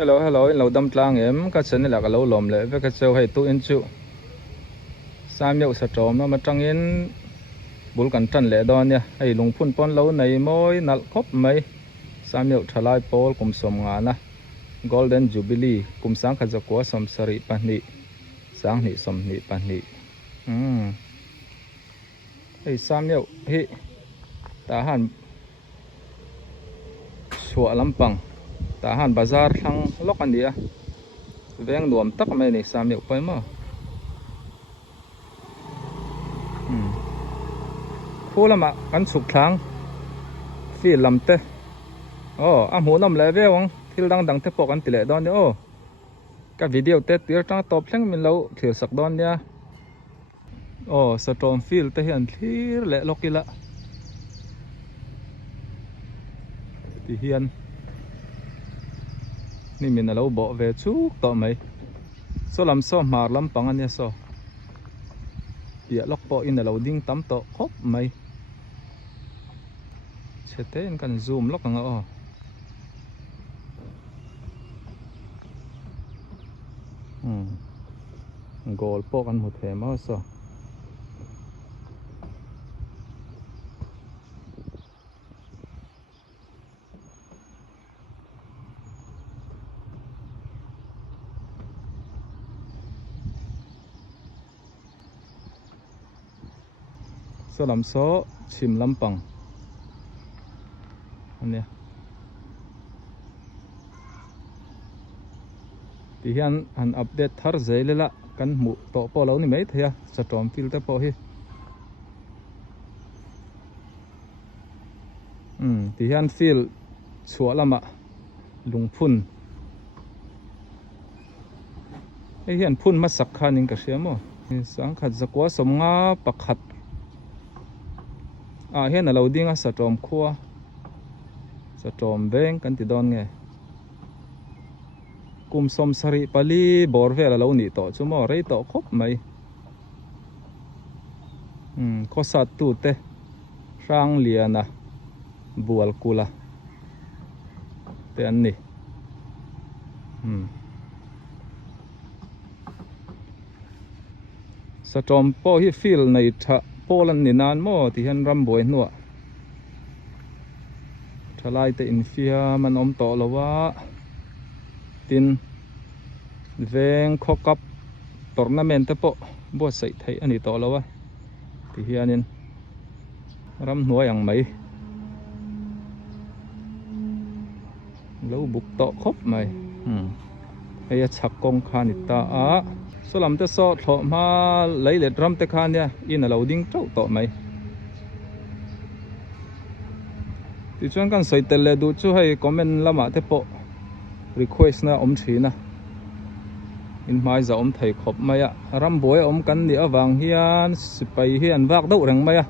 hello in lo dam tlang em ka chen la ka lo lom le ve ka cheu hei tu in chu sam yau sa trom no ma tang in bul kan tan le don ya hei lung phun pon lo nei moi nal khop mai sam yau thalai pol kum som nga na golden jubilee kum sang kha zakwa som sari pani sang ni som ni pani hei sam yau hi ta han chua lampang ta han bazar thang lok an dia veng nuam tak mai ni sam yau pai ma khulama kan chuk thang fi lamte a hmu nam le vewang thil dang dang te pok an tile don ni ka video te tir tang top thleng min lo thil sak don nia satrom field te hian thlir le lokila ti hian ni min lo bo ve chuk to mai so lam so mar lam pang ania so pia lok po in lo ding tam to khop mai chete in kan zoom lok anga gol po kan mu the ma so lam so chim lampang ania ti hian an update thar zelela kan mu to po lo ni mai thia satrom field te po hi ti hian field chua lama lungphun ei hian phun ma sak khan in ka hriamo sang khat zakwa somnga pakhat hian a lo dinga satrom khuwa satrom beng kan ti don nge kum som sari pali bor vela lo ni to chumo rei to khop mai khosat tu te rang liana bual kula te an ni satrom po hi fil nei tha polan ni nan mo ti hian ram boi nuwa thalai te infia man om to lowa tin veng khokap tournament te po bo sai thei ani to lowa ti hianin ram hnuai ang mai lo buk to khop mai heya chak kong khani ta so lam te so tho ma lei le drum te khan ya in a loading to to mai ti chuan kan soi tel le du chu hei comment lama te po request na om thina in mai za om thei khop maya ram boi om kan ni awang hian sipai hian wak do reng maya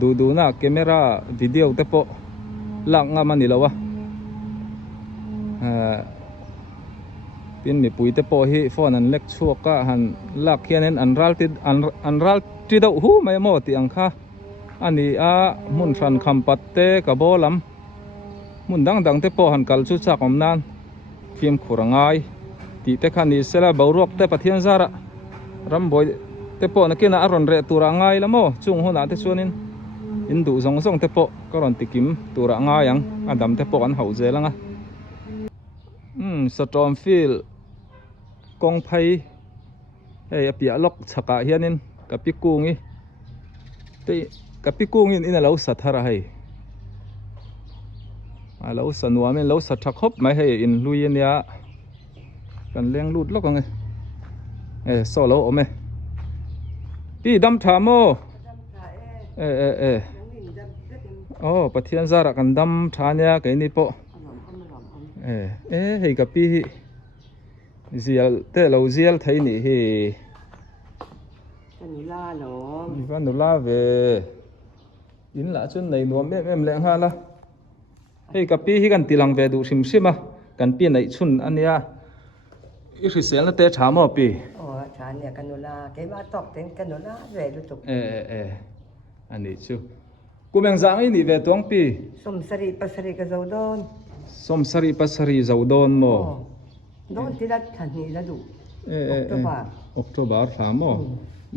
du na camera video te po lak nga mani lawa tin mi pui te po hi phone an lek chuaka han lak hian an ral ti do hu mai mo ti ang kha ani mun ran khampat te ka bolam mun dang te po han kal chu chak om nan phim khurangai ti te khani sela bawrok te pathian zara ramboi te po na kina aron re tura ngai lamo chung hona te chuanin in du zong te po karon tikim tura ngai ang adam te po an hau zelanga satrom field kong phai hei apia lok chaka hianin kapikungi te kapikungin in alo sathara hei alo sanuamen lo sathak hop mai hei in luin ya kan leng lut lok ang so lo ome pi dam thamo pathian zara kan dam thania kai ni po hei ka pi zial te lo zial thei ni hi vanula ve in la chun nei nuam em leng ha la hei ka pi hi kan tilang ve du sim sima kan pi nei chun ania i risel na te thamo pi thania kanula ke ma tok ten kanula ve du tuk ani chu kumeng zang i ni ve tong pi som sari pasari ka zodon som sari pasari zodon mo โดนที่รัฐทันนี้แล้วดู เออ ตัวบา ออกตัวบาร์ถามอ๋อ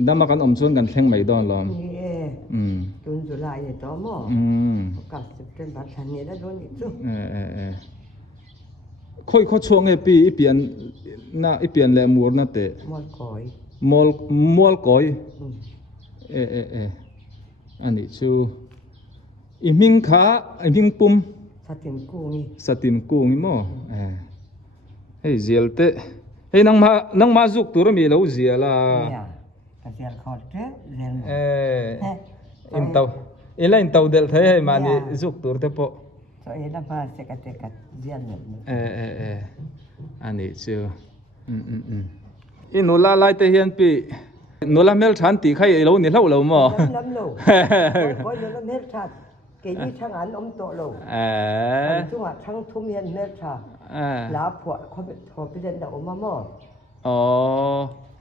ดำมากันอมชวนกันแข่งไม่ดอนหรอ นี่จุนจุลายเนี่ยตัวหม้อกับสิบเป็นบาททันนี้แล้วโดนอีกจุค่อยเขาช่วงไอ้ปีอีเปลี่ยนน่ะอีเปลี่ยนแหลมัวน่ะเตะ มอลกอย มอลก้อยอันนี้ชูอีมิงขาอีมิงปุ่มสตินกูนี่สตินกูงี้มั้งให้เจียลเตะให้นังมาจุกตัวมีแล้วเจียล่ะเนี่ยก็เจียลคอร์ดเจียลอินเตาอินเดลเทให้มานี่จุกตัวเตะปะso ina pa sekat diyan ani chu in nula lai te hian pi nula mel than ti khai lo ni lo mo lam lo ko nula mel than ke ni thang an om to lo chung a thang thum hian mel tha la phwa kho pi den da om mo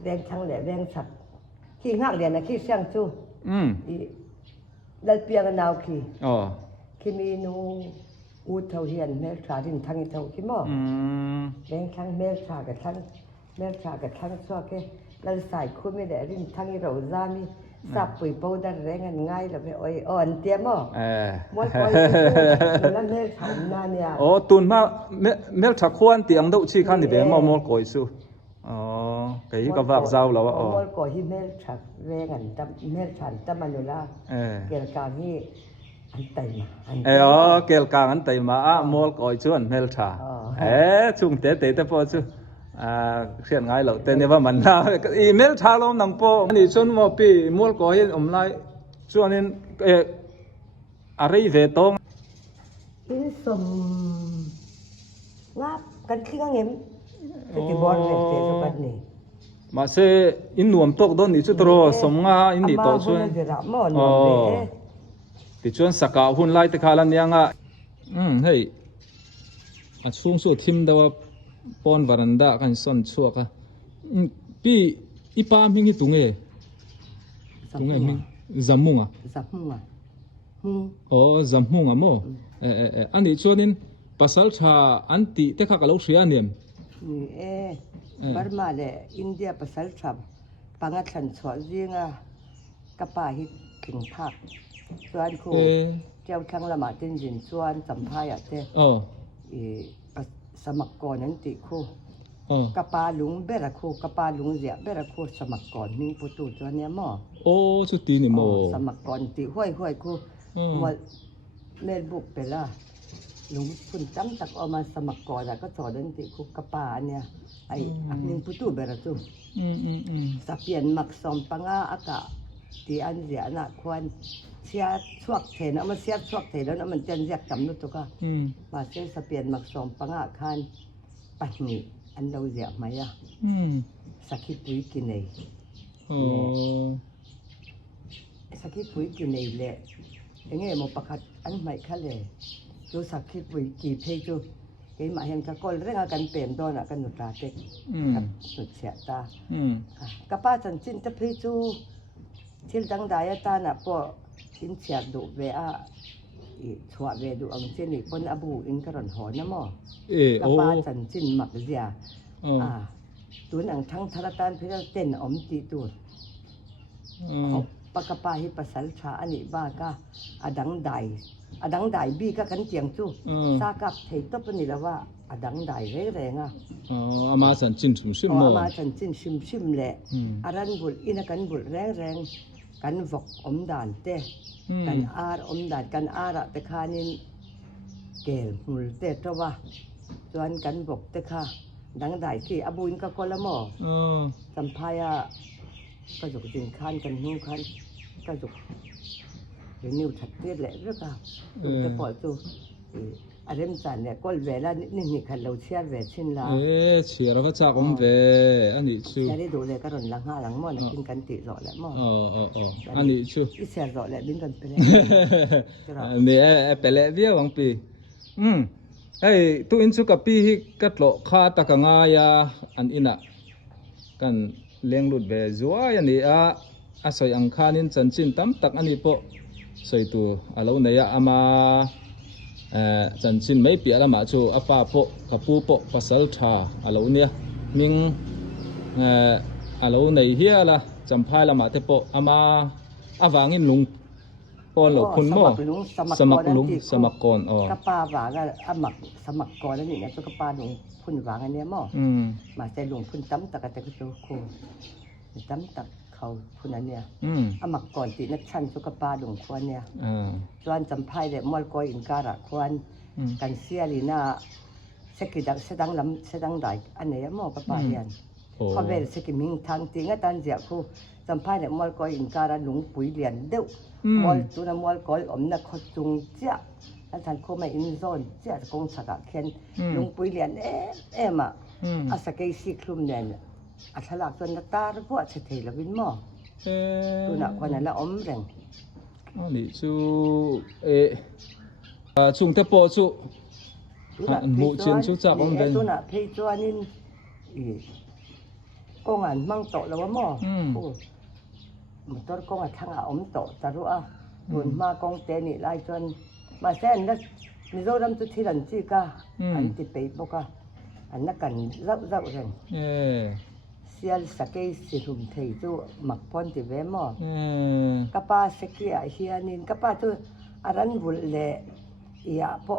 แรงleแรงสัตขี้งักเรียนนะขี้เสียงจูdal piang nau khi kimi nu u thau hian mel tha din thang thau ki mo leng thang mel tha ka thang so ke lal sai khu me de din thang ro za mi sap pui pau da reng an ngai la be oi on tia mo mo ko la mel tha na nia tun ma mel tha khwan ti ang dau chi khan ni be mo koi su cái cái vạc dao là mo ko hi mel tha reng an tam mel tha tam manula ke ka hi kel kang an tay ma mol koi chuan mel tha chung te po chu khian ngai lo te ne ba man na i mel tha lom nang po ni chun mo pi mol ko hin lai chuan in arei ve tong in som ngap kan khi ngang em ti bon ve te so kan ni ma se in nuam tok don ni chu tro som nga in ni to chuanติชวนสกาวหุ่นไล่ตะคาลันยังอ่ะเฮ้ยอัดสูงสุดทิมดาวปอนวารันดากันส่วนชั่วกะพี่อีปามิงที่ตุงมิงจำมุงอ่ะจำมุงอ่ะโมอันนี้ชวนนินภาษาชาอันติเตะข้ากะลูกเสียเนี่ยบาร์มาเลยอินเดียภาษาชาปังอัดฉันสอนยิงอ่ะกะป่าฮิตถึงภาคส่วนคู่เจ้าข้างละมาตินจินส่วนสัมภาระเต้สมัครก่อนนั้นติคู่กปาหลุงเบระคู่กปาหลุงเสียเบระคู่สมัครก่อนมีประตูตัวเนี้ยหม้อสุดที่นี่หม้อสมัครก่อนติห้วยคู่มาเล่นบุกไปละหลุงคุณจำตักออกมาสมัครก่อนแล้วก็สอนนั้นติคู่กปาเนี่ยไอ้อันนึงประตูเบระตูสับเปลี่ยนหมักสมปังอาอากาที่อันเสียน่ะควรเสียช่วงเทนะมันเสียช่วงเทแล้วนะมันจะเรียกจำนุตัวก็มาเสียสเปลี่ยนหมักสมปังอาคันปัจจุบันอันเราเสียไหมอ่ะสักขี้ปุ๋ยกินเลยสักขี้ปุ๋ยกินเลยแหละยังไงหมอประคัดอันใหม่ขั้นเลยดูสักขี้ปุ๋ยกี่เพย์จูไอ้หมาเห็นตะกอนเรื่องการเปลี่ยนตัวน่ะกันหนุตาเต็กกับหนุเสียตากระป้าจันจินตะเพย์จูที่ดังได้ตาน่ะพออินเสียดูเวอาชัวเวดูอังเจนี่คนอบูอินกระหอนหอนะหม้อกระป้าจันจินหมักเสียตัวหนังทั้งทารตานเพื่อเต้นอมตีตัวปากป้าให้ภาษาชาอันนี้บ้าก็อดังได้บีก็กันเจียงจูซากับเทตปนี่แล้วว่าอดังได้แรงอ่ะอามาจันจินชิมอามาจันจินชิมแหละอารันบุญอินกันบุญแรงกันวกอมด่านเตะกันอาร์อมด่านกันอาระแต่ข้านินเกลมุลเตะตัวว่าส่วนกันวกแต่ข้าดังได้ที่อบุญก็คนละหม้อสัมภาระก็จุกจินคันกันหิ้วคันก็จุกเดี๋ยวนิ้วถัดเตี้ยแหละเรื่องอ่ะจะปล่อยตัวอะไรมันจันเนี่ยก็เวลานี่คันเราเชียร์เวชินละเชียร์เราก็จากอมเวอันนี้ชื่อจะได้ดูเลยก็รอนหลังห้าหลังหม้อนะกินกันติรอแล้วหม้ออันนี้ชื่ออีเสียรอแล้วบินกันไปเลยนี่ไปแล้วเบี้ยวังปีไอ้ตัวอินสุกับปีฮิกัดโลข้าตะกังายาอันอินะกันเลี้ยงหลุดเวจัวอันนี้อาศัยอังคานินจันจินตั้มตักอันนี้ปะใส่ตัวเราเนี่ยอามา จันชินไม่เปียละมาชูอปาโปกับปูโปปัสลชาอาลูเนี่ยมิงอาลูในเฮียละจำพายละมาเตโปอามาอาวางินลุงปอนหลบคุณโมสมัครลุงสมัครก่อนอ๋อกะปาหวางอะหมักสมัครก่อนแล้วนี่เนี่ยตัวกะปาลุงพุ่นหวางอันเนี้ยมั่งมาใจลุงพุ่นตั้มตะกะตะกุโจคูตั้มตะเขาพุ่นอันเนี้ยหมักก่อนตีนักชันตัวกะปาลุงควรเนี่ยจวนจำพายเด็มอลกอยอินการะควรกันเสียลีน่าเสกิดักเสดังลำเสดังได้อันเนี้ยมั่งกะปาเรียนเขาเวลสกิมิงทางตีงตันเสียคูจำพายเด็มอลกอยอินการะลุงปุ๋ยเรียนเด้อมอลตัวนั้นมอลกอยอมนักขจุงเจ้าแล้วท่านเขาไม่อินโซนเจ้าจะคงสักเขียนลุงปุ๋ยเรียนมาอาศัยสิคลุมเนี่ยอัศลักษณ์ตัวตาพวกเฉยๆละวินหม้อตัวนักคนนั้นละอมแรงอันนี้ชูชุงเทปโปชูหมู่เชียนชูจับอมเป็นตัวน่ะเพย์ตัวนี้กงอันมั่งโตแล้วว่าหม้อมันต้นกงอันทางอมโตจะรู้อ่ะโดนมากงเตนี่ไล่จนมาแซนแล้วมีโรดำตุที่หลังจีก้าอันติดไปบอกอ่ะอันนักกันรับแรงเสียสเกยสิหุ่มเทยตัวหมักป้อนติเวมอกะป้าสเกียเฮียนินกะป้าตัวอารันบุลเล่ยาพอ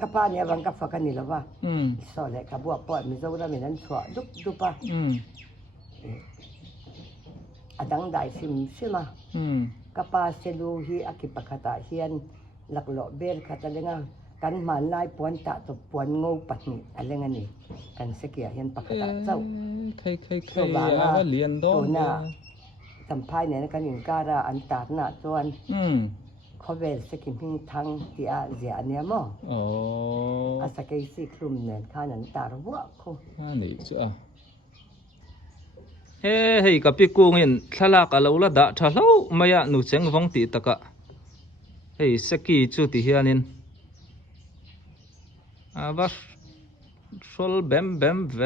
กะป้าเนี่ยบังกับฟักกันนี่ละว่าสอนเลยกับบัวป้อนมีโรดำมีนั้นชัวดุป้าอดังได้ซิมใช่ไหมกะป้าเซลูฮีอากิปะคตาเฮียนหลักหล่อเบลคาตาเลงกันมาไล่ปวนตะตบปวนงูปัดนี่อะไรเงี้ยนี่กันสเกียเห็นปะคตาเจ้าใครว่าเรียนดองน่ะสัมภาษณ์เนี่ยกันอินการะอันตาหน้าจวนเขาเวลสกิมพิงทางที่อาเซียเนี่ยมั้งอาศัยสิคลุมเนี่ยข้านั้นตาระวะเขานี่จ้ะเฮ้ยกับพี่กุ้งเห็นทลากอะไรละดะทะเลาไม่อะหนูเสียงฟังตีตะกะเฮ้ยสกีจุดที่เฮียนินบัสโซลเบมเว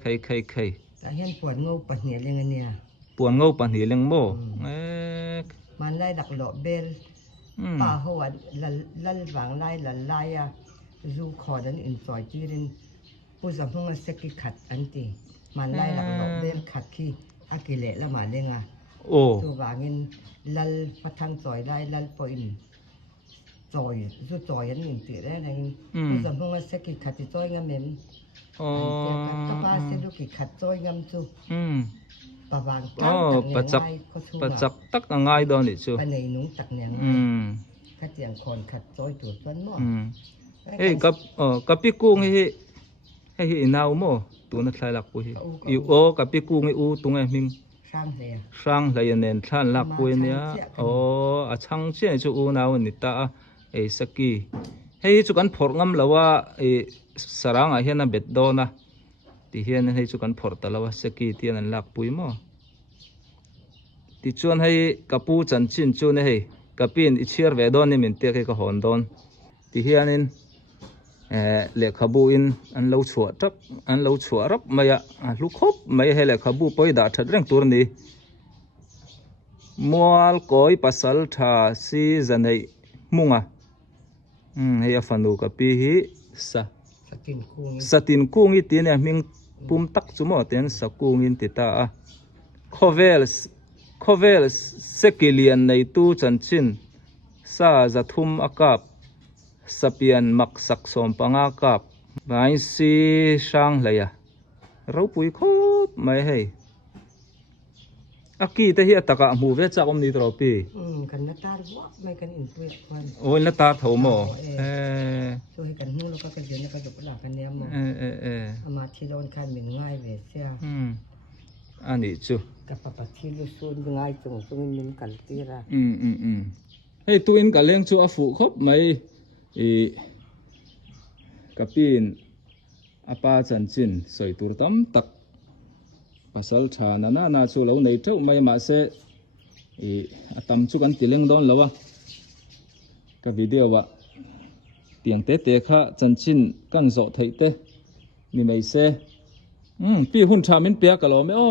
ใครแต่เห็นปวดงูปัดเหนียเรื่องเนี่ยปวดงูปัดเหนียเรื่องโมมันไล่ดักหล่อเบลป่าหัวลันหวังไล่ไล่อะรูคอนั้นอินซอยจีรินผู้สัมพันธ์สกิขัดอันตีมันไล่ดักหล่อเบลขัดขี้อากิเลละมาเรื่องอ่ะตัววางินลันพัฒนซอยไล่ลันปอยจอยสุดจอยอันนี้ติดได้ไงผู้สัมพันธ์สกิขัดจอยงามเหม็นก็ป้าเส้นลูกกิขัดจอยงามจูประวังตั้งประจักตักง่ายดอนนี่ชูปันในนุ่งตักเนียงขัดเจียงคอนขัดจอยตัวต้นหม้อเฮ้ยกับพี่กุ้งให้นาวโม่ตัวนั้นใส่หลักปุยอยู่กับพี่กุ้งอูตรงไงมิงสร้างเลยเน้นท่านหลักปุยเนี่ยช่างเชี่ยชูอูนาวนี่ตาสกีให้จุกันพอร์งำแล้วว่าสร้างเฮียนเบ็ดโดนะที่เฮียนให้จุกันพอร์ตแล้วว่าสกีที่นั่นหลักปุยมั้งที่ชวนให้กับปูจันชินชวนให้กับปีนอิเชียร์เวดอนนี่มันเตะให้กับฮอนดอนที่เฮียนินเล็กขบูอินอันเราชัวรับไม่อะลูกคบไม่ให้เล็กขบูปอยด่าชัดเรื่องตัวนี้มัวลก้อยปัสสาวะซีจันให้มุงให้ฟันดูกับปีฮีสตินกุ้งอีตีเนี่ยมิงปุ่มตักจุโมเตียนสักกุ้งอินติตาคอเวลเซกิเลียนในตู้จันชินซาจะทุ่มอากาศสเปียนมักสักสมปังอากาศไม่ซีช่างเลยอะเราปุยคบไม่ให้อากีแต่เฮียตะกะหมู่เวชจากอมนิตรปีกันนัตตาร์วะไม่กันอินปุยควันโอ้ยนัตตาร์ถมช่วยกันหูแล้วก็กันเดี๋ยวนี้ก็จบหลักกันเนี้ยมั้งมาที่โดนคันเหมือนง่ายเวชเสียอันนี้จูกับปะที่ลูกส่วนง่ายตรงนี้มันกันตีระเฮ้ยตัวอินกับเลี้ยงชัวฝูครบไหมกับปีนอาปาจันจินสวยตัวตั้มตักภาษาชานานาชัวเราในเท่าไม่มาเสตั้มชุกันติเลี้ยงดอนแล้ววะกับวิดีโอวะเตียงเตะข้าจันจินกังโจไทยเตนี่ไม่เสปีหุ่นชามินเปียกกันหรอไม่โอ้